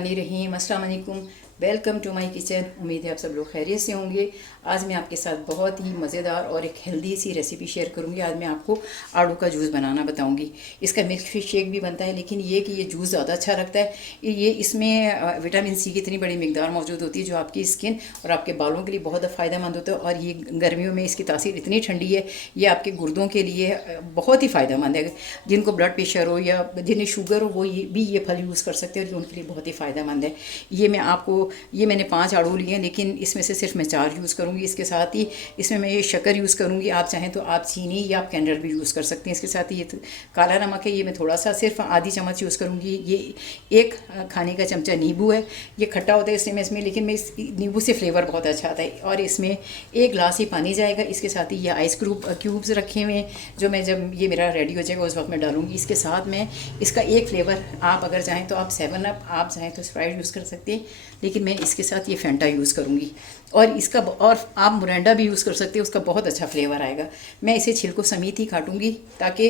बिस्मिल्लाहिर्रहमानिर्रहीम। अस्सलाम वालेकुम। Welcome to my kitchen. उम्मीद है आप सब लोग खैरियत से होंगे। आज मैं आपके साथ बहुत ही मज़ेदार और एक हेल्दी सी रेसिपी शेयर करूंगी। आज मैं आपको आड़ू का जूस बनाना बताऊंगी। इसका मिल्क फिश शेक भी बनता है, लेकिन ये कि ये जूस ज़्यादा अच्छा लगता है। ये इसमें विटामिन सी की इतनी बड़ी मिकदार मौजूद होती है जो आपकी स्किन और आपके बालों के लिए बहुत फ़ायदेमंद होता है। और ये गर्मियों में इसकी तासीर इतनी ठंडी है, ये आपके गुर्दों के लिए बहुत ही फ़ायदेमंद है। जिनको ब्लड प्रेशर हो या जिन्हें शुगर हो वो ये फल यूज़ कर सकते हैं और ये उनके लिए बहुत ही फ़ायदेमंद है। ये मैंने 5 आड़ू लिए हैं, लेकिन इसमें से सिर्फ मैं 4 यूज़ करूँगी। इसके साथ ही इसमें मैं ये शक्कर यूज़ करूँगी। आप चाहें तो आप चीनी या आप कैंडल भी यूज़ कर सकते हैं। इसके साथ ही ये काला नमक है, ये मैं थोड़ा सा सिर्फ आधी चम्मच यूज़ करूँगी। ये 1 खाने का चमचा नींबू है। ये खट्टा होता है इसलिए मैं इसमें, लेकिन मैं इस नींबू से फ्लेवर बहुत अच्छा आता है। और इसमें 1 गिलास ही पानी जाएगा। इसके साथ ही ये आइस क्यूब्स रखे हुए हैं, जो मैं जब ये मेरा रेडी हो जाएगा उस वक्त मैं डालूँगी। इसके साथ मैं इसका एक फ्लेवर, आप अगर चाहें तो आप 7 अप, आप चाहें तो स्प्राइट यूज़ कर सकते हैं, लेकिन मैं इसके साथ ये फेंटा यूज़ करूँगी। और आप मुरैंडा भी यूज़ कर सकते हैं, उसका बहुत अच्छा फ्लेवर आएगा। मैं इसे छिलकों समेत ही काटूँगी ताकि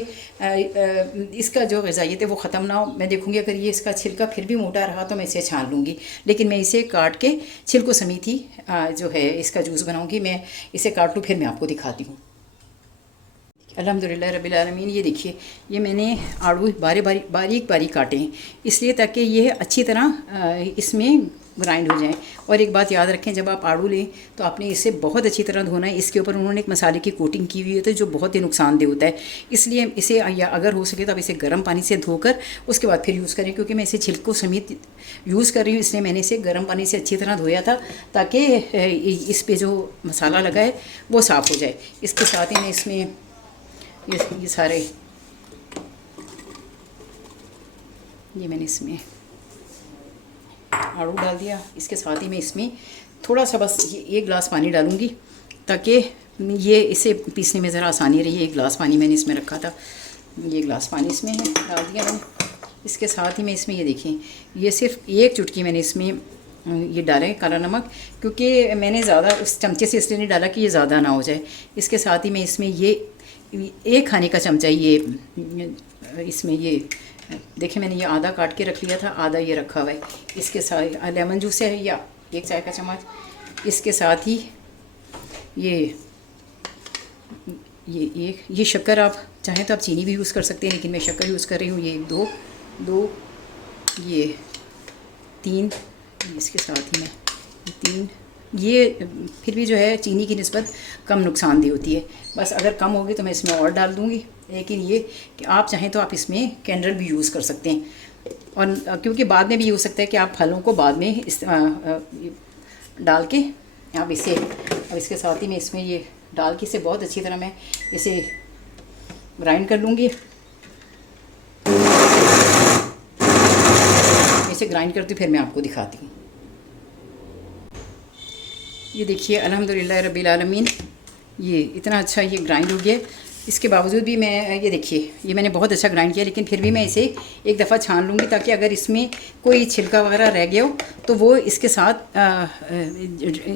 इसका जो ग़िज़ाइयत है वो ख़त्म ना हो। मैं देखूँगी अगर ये इसका छिलका फिर भी मोटा रहा तो मैं इसे छान लूँगी, लेकिन मैं इसे काट के छिलकों समेत ही जो है इसका जूस बनाऊँगी। मैं इसे काट लूँ फिर मैं आपको दिखाती हूँ। अल्हम्दुलिल्लाह रब्बिल आलमीन। ये देखिए, ये मैंने आड़ू बारीक काटे हैं, इसलिए ताकि ये अच्छी तरह इसमें ग्राइंड हो जाए। और एक बात याद रखें, जब आप आड़ू लें तो आपने इसे बहुत अच्छी तरह धोना है। इसके ऊपर उन्होंने एक मसाले की कोटिंग की हुई होती है जो बहुत ही नुकसानदेह होता है। इसलिए इसे, या अगर हो सके तो आप इसे गर्म पानी से धोकर उसके बाद फिर यूज़ करें, क्योंकि मैं इसे छिलकों समेत यूज़ कर रही हूँ। इसलिए मैंने इसे गर्म पानी से अच्छी तरह धोया था ताकि इस पर जो मसाला लगा है वो साफ़ हो जाए। इसके साथ ही मैं इसमें ये सारे, ये मैंने इसमें आड़ू डाल दिया। इसके साथ ही मैं इसमें थोड़ा सा बस ये 1 गिलास पानी डालूँगी ताकि ये इसे पीसने में ज़रा आसानी रही। 1 गिलास पानी मैंने इसमें रखा था, ये गिलास पानी इसमें है, डाल दिया मैंने। इसके साथ ही मैं इसमें ये देखें, ये सिर्फ 1 चुटकी मैंने इसमें ये डाला है काला नमक, क्योंकि मैंने ज़्यादा उस चमचे से इसलिए नहीं डाला कि ये ज़्यादा ना हो जाए। इसके साथ ही मैं इसमें ये 1 खाने का चमचा ये इसमें ये देखें, मैंने ये आधा काट के रख लिया था, आधा ये रखा हुआ है। इसके साथ लेमन जूस है या 1 चाय का चम्मच। इसके साथ ही ये शक्कर, आप चाहें तो आप चीनी भी यूज़ कर सकते हैं, लेकिन मैं शक्कर यूज़ कर रही हूँ। ये 2 ये 3, इसके साथ ही मैं 3, ये फिर भी जो है चीनी की निस्बत कम नुकसानदेह होती है। बस अगर कम होगी तो मैं इसमें और डाल दूँगी, लेकिन ये कि आप चाहें तो आप इसमें कैंडल भी यूज़ कर सकते हैं। और क्योंकि बाद में भी ये हो सकता है कि आप फलों को बाद में डाल के आप इसे, अब इसके साथ ही मैं इसमें ये डाल के इसे बहुत अच्छी तरह मैं इसे ग्राइंड कर लूँगी। इसे ग्राइंड करती हूँ फिर मैं आपको दिखाती हूँ। ये देखिए, अल्हम्दुलिल्लाह रब्बिल आलमीन, ये इतना अच्छा ये ग्राइंड हो गया। इसके बावजूद भी मैं, ये देखिए, ये मैंने बहुत अच्छा ग्राइंड किया, लेकिन फिर भी मैं इसे एक दफ़ा छान लूँगी ताकि अगर इसमें कोई छिलका वगैरह रह गया हो तो वो इसके साथ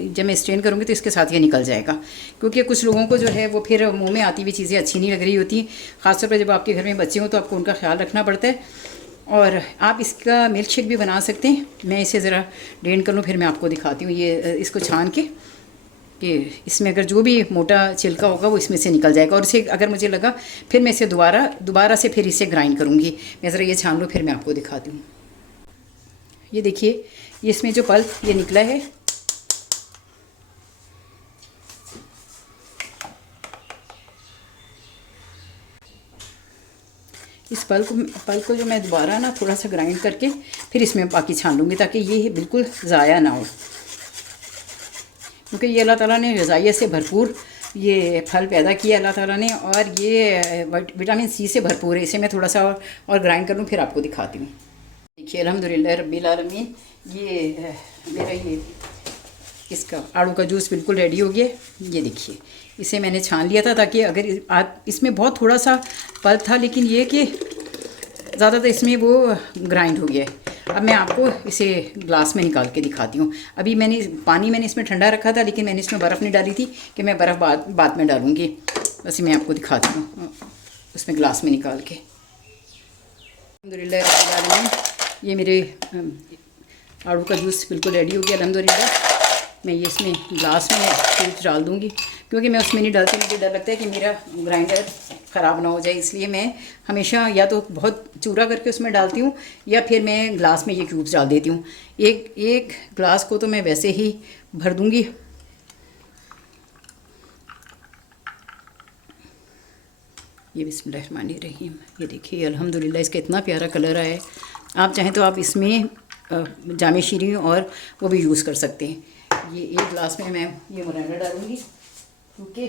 जब मैं स्ट्रेन करूँगी तो इसके साथ ये निकल जाएगा। क्योंकि कुछ लोगों को जो है वो फिर मुंह में आती हुई चीज़ें अच्छी नहीं लग रही होती, ख़ासतौर पर जब आपके घर में बच्चे हों तो आपको उनका ख्याल रखना पड़ता है। और आप इसका मिल्क शेक भी बना सकते हैं। मैं इसे ज़रा ड्रेन कर लूँ फिर मैं आपको दिखाती हूँ। ये इसको छान के कि इसमें अगर जो भी मोटा छिलका होगा वो इसमें से निकल जाएगा। और इसे अगर मुझे लगा फिर मैं इसे दोबारा से फिर इसे ग्राइंड करूँगी। मैं ज़रा ये छान लूँ फिर मैं आपको दिखाती हूँ। ये देखिए, ये इसमें जो पल्प ये निकला है, इस पल्प को जो मैं दोबारा ना थोड़ा सा ग्राइंड करके फिर इसमें बाकी छान लूँगी ताकि ये बिल्कुल ज़ाया ना हो। क्योंकि ये अल्लाह ताला ने ग़िज़ाइयत से भरपूर ये फल पैदा किया अल्लाह ताला ने, और ये विटामिन सी से भरपूर है। इसे मैं थोड़ा सा और ग्राइंड कर लूँ फिर आपको दिखाती हूँ। देखिए, अल्हम्दुलिल्लाह रब्बिल आलमीन, ये मेरा ये इसका आड़ू का जूस बिल्कुल रेडी हो गया। ये देखिए, इसे मैंने छान लिया था ताकि अगर इसमें बहुत थोड़ा सा पल्प था, लेकिन ये कि ज़्यादातर इसमें वो ग्राइंड हो गया है। अब मैं आपको इसे ग्लास में निकाल के दिखाती हूँ। अभी पानी मैंने इसमें ठंडा रखा था, लेकिन मैंने इसमें बर्फ़ नहीं डाली थी कि मैं बर्फ़ बाद में डालूँगी। बस मैं आपको दिखाती हूँ उसमें ग्लास में निकाल के। अल्हम्दुलिल्लाह, ये मेरे आड़ू का जूस बिल्कुल रेडी हो गया अल्हम्दुलिल्लाह। मैं ये इसमें ग्लास में फ्रूट डाल दूँगी, क्योंकि मैं उसमें नहीं डालती, मुझे डर लगता है कि मेरा ग्राइंडर ख़राब ना हो जाए, इसलिए मैं हमेशा या तो बहुत चूरा करके उसमें डालती हूँ या फिर मैं ग्लास में ये क्यूब्स डाल देती हूँ। एक ग्लास को तो मैं वैसे ही भर दूँगी। ये बिस्मिल्लाहिर्रहमानिर्रहीम, ये देखिए अल्हम्दुलिल्लाह इसका इतना प्यारा कलर आया है। आप चाहें तो आप इसमें जामे शीरी और वो भी यूज़ कर सकते हैं। ये एक गिलास में मैं ये मोरिंगा डालूँगी, क्योंकि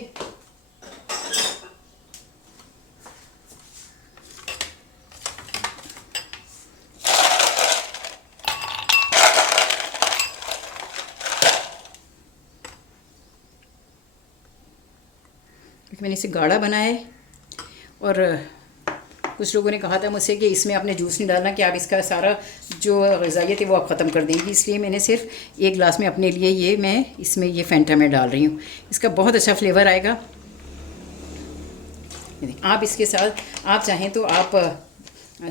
मैंने इसे गाढ़ा बनाया है। और कुछ लोगों ने कहा था मुझसे कि इसमें आपने जूस नहीं डालना, कि आप इसका सारा जो ग़िज़ाइयत है वो आप ख़त्म कर देंगी, इसलिए मैंने सिर्फ एक गिलास में अपने लिए ये मैं इसमें ये फैंटा में डाल रही हूँ। इसका बहुत अच्छा फ्लेवर आएगा। आप इसके साथ आप चाहें तो आप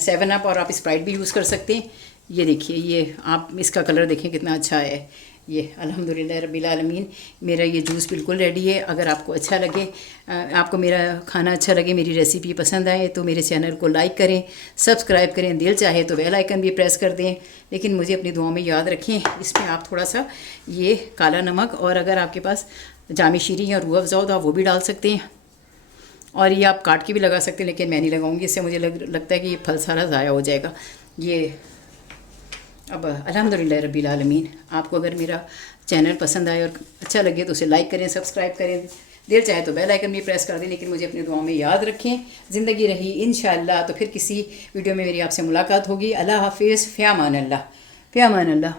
7 अप और आप स्प्राइट भी यूज़ कर सकते हैं। ये देखिए, ये आप इसका कलर देखें कितना अच्छा है। ये अल्हम्दुलिल्लाह रब्बिल आलमीन मेरा ये जूस बिल्कुल रेडी है। अगर आपको अच्छा लगे, आपको मेरा खाना अच्छा लगे, मेरी रेसिपी पसंद आए तो मेरे चैनल को लाइक करें, सब्सक्राइब करें, दिल चाहे तो बेल आइकन भी प्रेस कर दें। लेकिन मुझे अपनी दुआओं में याद रखें। इसमें आप थोड़ा सा ये काला नमक और अगर आपके पास जामी शीरी या रूह अफ़ज़ा हो तो आप वो भी डाल सकते हैं, और ये आप काट के भी लगा सकते हैं, लेकिन मैं नहीं लगाऊंगी, इससे मुझे लगता है कि ये फल सारा ज़ाया हो जाएगा। ये अब अल्हम्दुलिल्लाह रब्बिल आलमीन, आपको अगर मेरा चैनल पसंद आए और अच्छा लगे तो उसे लाइक करें, सब्सक्राइब करें, देर चाहे तो बेल आइकन भी प्रेस कर दें। लेकिन मुझे अपनी दुआओं में याद रखें। ज़िंदगी रही इंशाअल्लाह तो फिर किसी वीडियो में मेरी आपसे मुलाकात होगी। अल्लाह हाफिज़, फ़ियामान अल्लाह, फ़ियामान अल्लाह।